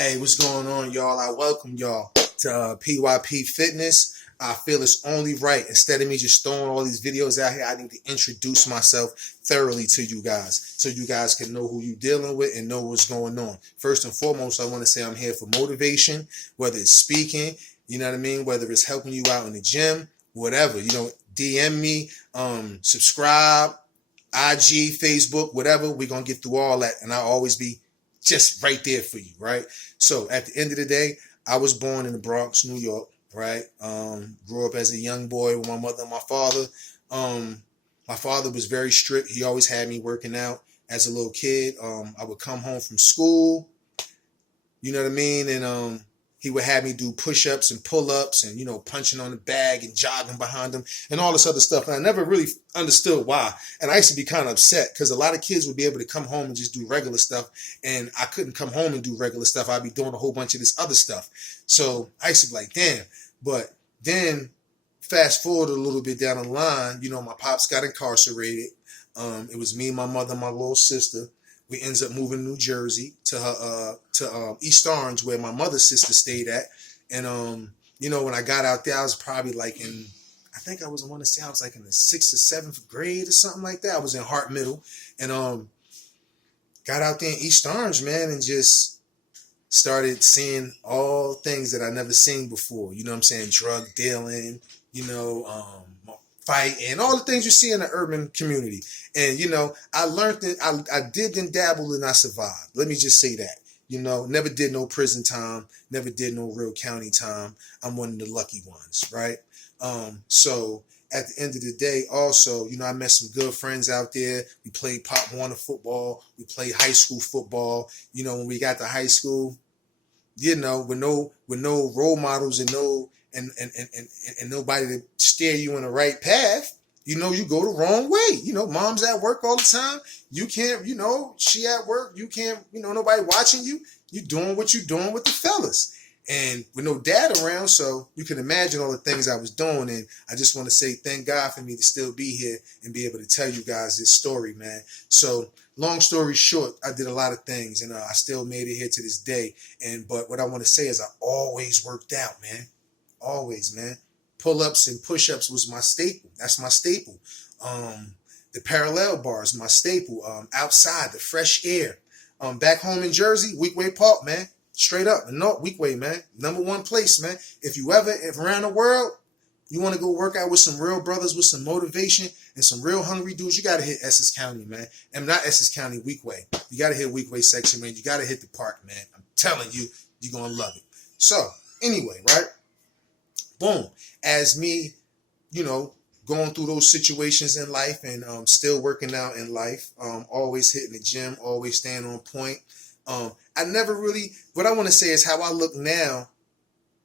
Hey, what's going on, y'all? I welcome y'all to P.Y.P. Fitness. I feel it's only right. Instead of me just throwing all these videos out here, I need to introduce myself thoroughly to you guys so you guys can know who you're dealing with and know what's going on. First and foremost, I want to say I'm here for motivation, whether it's speaking, you know what I mean, whether it's helping you out in the gym, whatever. DM me, subscribe, IG, Facebook, whatever. We're going to get through all that, and I'll always be just right there for you, right? So at the end of the day, I was born in the Bronx, New York, right? Grew up as a young boy with my mother and my father. My father was very strict. He always had me working out as a little kid. I would come home from school, you know what I mean? And he would have me do push-ups and pull-ups and, punching on the bag and jogging behind him and all this other stuff. And I never really understood why. And I used to be kind of upset because a lot of kids would be able to come home and just do regular stuff. And I couldn't come home and do regular stuff. I'd be doing a whole bunch of this other stuff. So I used to be like, damn. But then fast forward a little bit down the line, my pops got incarcerated. It was me, my mother, my little sister. We ends up moving to New Jersey to East Orange, where my mother's sister stayed at. And when I got out there, I was probably like in the 6th or 7th grade or something like that. I was in Hart Middle, and got out there in East Orange, man, and just started seeing all things that I never seen before. You know what I'm saying? Drug dealing, fighting, all the things you see in the urban community. And, I learned that I did and dabbled and I survived. Let me just say that. Never did no prison time, never did no real county time. I'm one of the lucky ones, right? So at the end of the day, also, I met some good friends out there. We played Pop Warner football. We played high school football. When we got to high school, with no role models and and nobody to steer you in the right path, you go the wrong way. Mom's at work all the time. You can't, she at work. You can't, nobody watching you. You doing what you doing with the fellas. And with no dad around, so you can imagine all the things I was doing. And I just want to say thank God for me to still be here and be able to tell you guys this story, man. So long story short, I did a lot of things, and I still made it here to this day. But what I want to say is I always worked out, man. Always, man. Pull-ups and push-ups was my staple. That's my staple. The parallel bars, my staple. Outside, the fresh air. Back home in Jersey, Weekway Park, man. Straight up. No, Weekway, man. Number one place, man. If around the world, you want to go work out with some real brothers with some motivation and some real hungry dudes, you got to hit Essex County, man. And not Essex County, Weekway. You got to hit Weekway section, man. You got to hit the park, man. I'm telling you, you're going to love it. So, anyway, right? Boom. As me, going through those situations in life and still working out in life, always hitting the gym, always staying on point. I never really, what I want to say is how I look now,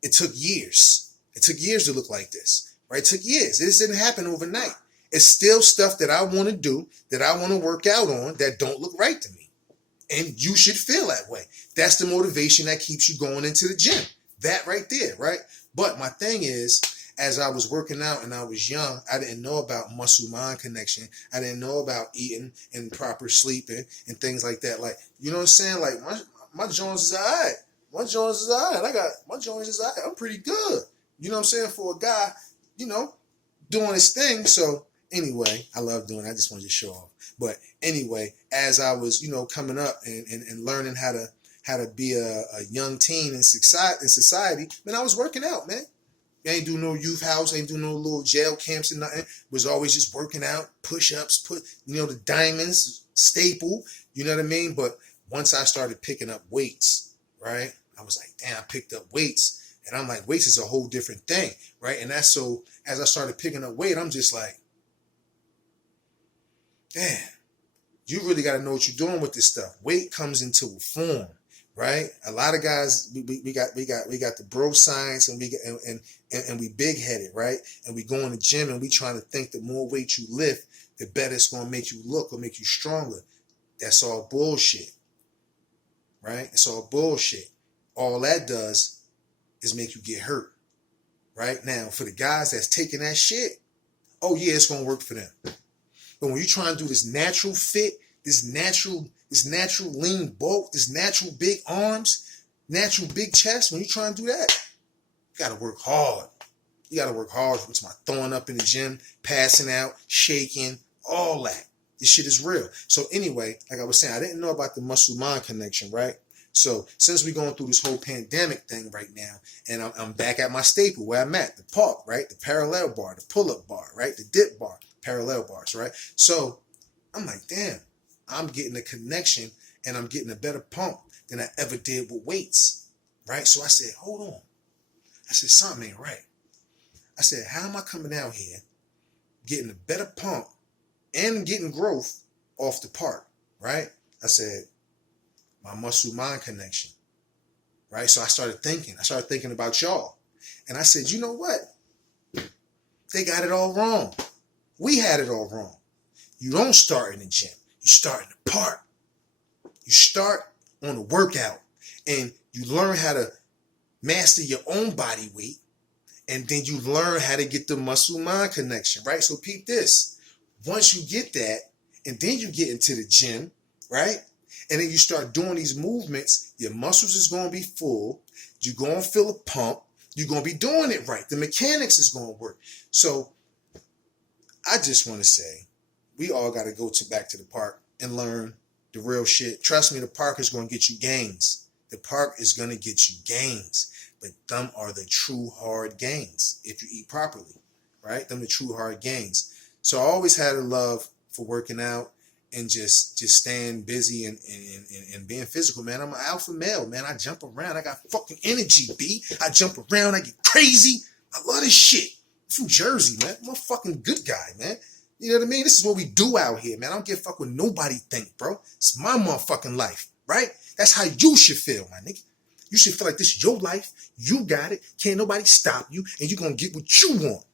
it took years. It took years to look like this, right? It took years. This didn't happen overnight. It's still stuff that I want to do, that I want to work out on, that don't look right to me. And you should feel that way. That's the motivation that keeps you going into the gym. That right there, right? But my thing is, as I was working out and I was young, I didn't know about muscle-mind connection. I didn't know about eating and proper sleeping and things like that. Like, you know what I'm saying? Like, my joints is all right. My joints is all right. My joints is all right. I'm pretty good. You know what I'm saying? For a guy, doing his thing. So anyway, I love doing it. I just wanted to show off. But anyway, as I was, coming up and learning how to be a young teen in society, man, I was working out, man. I ain't do no youth house, ain't do no little jail camps and nothing. Was always just working out, push-ups, the diamonds, staple, you know what I mean? But once I started picking up weights, right, I was like, damn, I picked up weights. And I'm like, weights is a whole different thing, right? And that's so, as I started picking up weight, I'm just like, damn, you really got to know what you're doing with this stuff. Weight comes into a form, right? A lot of guys, we got the bro science, and we big headed, right? And we go in the gym and we trying to think the more weight you lift, the better it's gonna make you look or make you stronger. That's all bullshit, right? It's all bullshit. All that does is make you get hurt, right? Now, for the guys that's taking that shit, oh yeah, it's gonna work for them. But when you try and do this natural fit, this natural lean bulk, this natural big arms, natural big chest, when you try and do that, you gotta work hard. You gotta work hard. It's my throwing up in the gym, passing out, shaking, all that. This shit is real. So anyway, like I was saying, I didn't know about the muscle-mind connection, right? So since we're going through this whole pandemic thing right now, and I'm back at my staple where I'm at, the park, right? The parallel bar, the pull-up bar, right? The dip bar, parallel bars, right? So I'm like, damn, I'm getting a connection and I'm getting a better pump than I ever did with weights, right? So I said, hold on. I said, something ain't right. I said, how am I coming out here getting a better pump and getting growth off the park, right? I said, my muscle-mind connection, right? So I started thinking about y'all. And I said, you know what? They got it all wrong. We had it all wrong. You don't start in the gym. You start in the park. You start on a workout and you learn how to master your own body weight. And then you learn how to get the muscle-mind connection, right? So peep this. Once you get that, and then you get into the gym, right? And then you start doing these movements, your muscles is going to be full. You're going to feel a pump. You're going to be doing it right. The mechanics is going to work. So I just want to say, we all got to go back to the park and learn the real shit. Trust me, the park is going to get you gains. The park is going to get you gains. But them are the true hard gains if you eat properly, right? Them the true hard gains. So I always had a love for working out and just staying busy and being physical, man. I'm an alpha male, man. I jump around. I got fucking energy, B. I jump around. I get crazy. I love this shit. I'm from Jersey, man. I'm a fucking good guy, man. You know what I mean? This is what we do out here, man. I don't give a fuck what nobody think, bro. It's my motherfucking life, right? That's how you should feel, my nigga. You should feel like this is your life. You got it. Can't nobody stop you. And you're going to get what you want.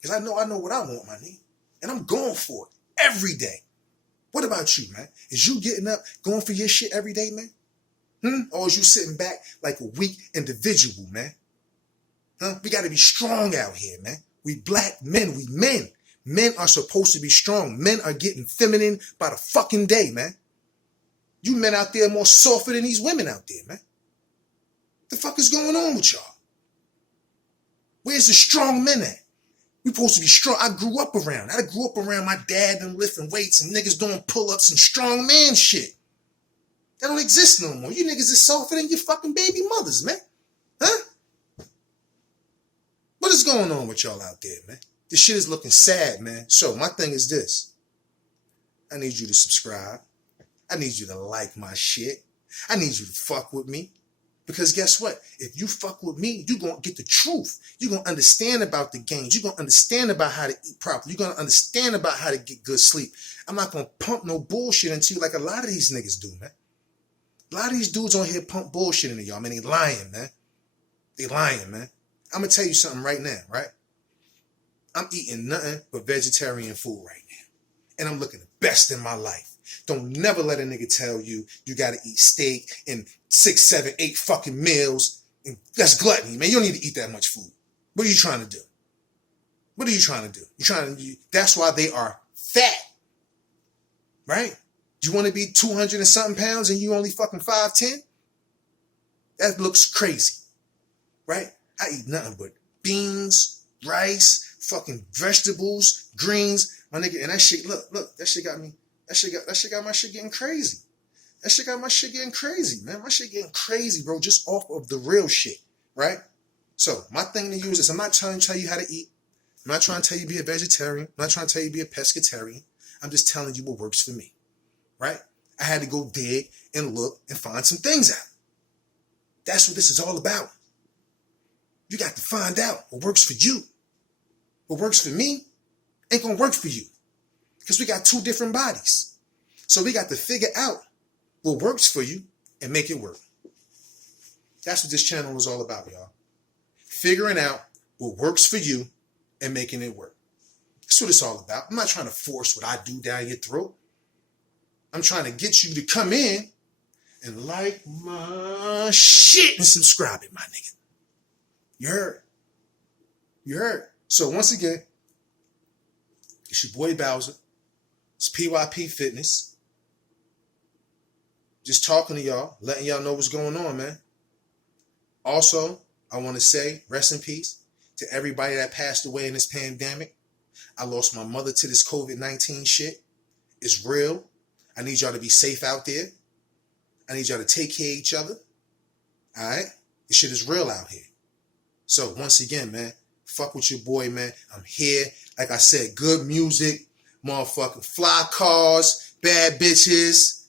Because I know what I want, my nigga. And I'm going for it every day. What about you, man? Is you getting up, going for your shit every day, man? Or is you sitting back like a weak individual, man? We got to be strong out here, man. We black men. We men. Men are supposed to be strong. Men are getting feminine by the fucking day, man. You men out there are more softer than these women out there, man. The fuck is going on with y'all? Where's the strong men at? We supposed to be strong. I grew up around my dad and lifting weights and niggas doing pull-ups and strong man shit. That don't exist no more. You niggas is softer than your fucking baby mothers, man. Huh? What is going on with y'all out there, man? This shit is looking sad, man. So my thing is this. I need you to subscribe. I need you to like my shit. I need you to fuck with me. Because guess what? If you fuck with me, you're going to get the truth. You're going to understand about the gains. You're going to understand about how to eat properly. You're going to understand about how to get good sleep. I'm not going to pump no bullshit into you like a lot of these niggas do, man. A lot of these dudes on here pump bullshit into y'all, man. They lying, man. They lying, man. I'm going to tell you something right now, right? I'm eating nothing but vegetarian food right now. And I'm looking the best in my life. Don't never let a nigga tell you you got to eat steak and 6, 7, 8 fucking meals. And that's gluttony, man. You don't need to eat that much food. What are you trying to do? What are you trying to do? That's why they are fat, right? You want to be 200 and something pounds and you only fucking 5'10"? That looks crazy, right? I eat nothing but beans, rice, fucking vegetables, greens, my nigga. And that shit, look, that shit got me. That shit got my shit getting crazy. That shit got my shit getting crazy, man. My shit getting crazy, bro, just off of the real shit, right? So my thing to use is I'm not trying to tell you how to eat. I'm not trying to tell you to be a vegetarian. I'm not trying to tell you to be a pescatarian. I'm just telling you what works for me, right? I had to go dig and look and find some things out. That's what this is all about. You got to find out what works for you. What works for me ain't gonna work for you. Because we got 2 different bodies. So we got to figure out what works for you and make it work. That's what this channel is all about, y'all. Figuring out what works for you and making it work. That's what it's all about. I'm not trying to force what I do down your throat. I'm trying to get you to come in and like my shit and subscribe it, my nigga. You heard? You heard? So once again, it's your boy Bowser. It's P.Y.P. Fitness. Just talking to y'all, letting y'all know what's going on, man. Also, I want to say rest in peace to everybody that passed away in this pandemic. I lost my mother to this COVID-19 shit. It's real. I need y'all to be safe out there. I need y'all to take care of each other. All right? This shit is real out here. So once again, man, fuck with your boy, man. I'm here. Like I said, good music, motherfucking fly cars, bad bitches,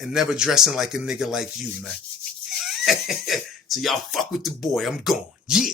and never dressing like a nigga like you, man. So y'all fuck with the boy. I'm gone. Yeah.